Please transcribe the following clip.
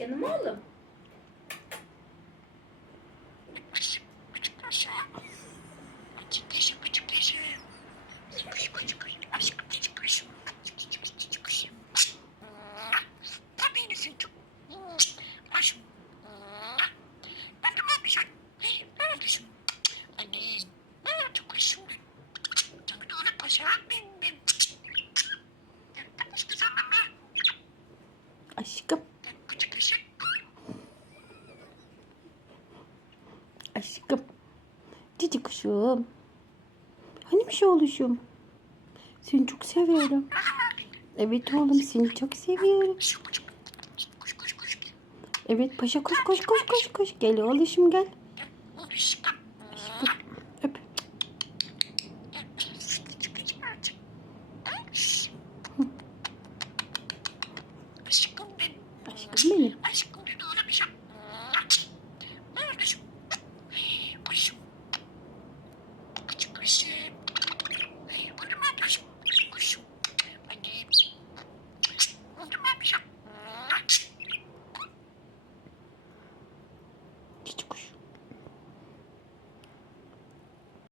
Canım oğlum. Aşkım. Cici kuşum. Hani bir şey oluşum? Seni çok seviyorum. Evet oğlum seni çok seviyorum. Evet paşa koş koş koş koş koş. Gel oğlum gel. Aşkım. Öp. Aşkım benim. Aşkım benim.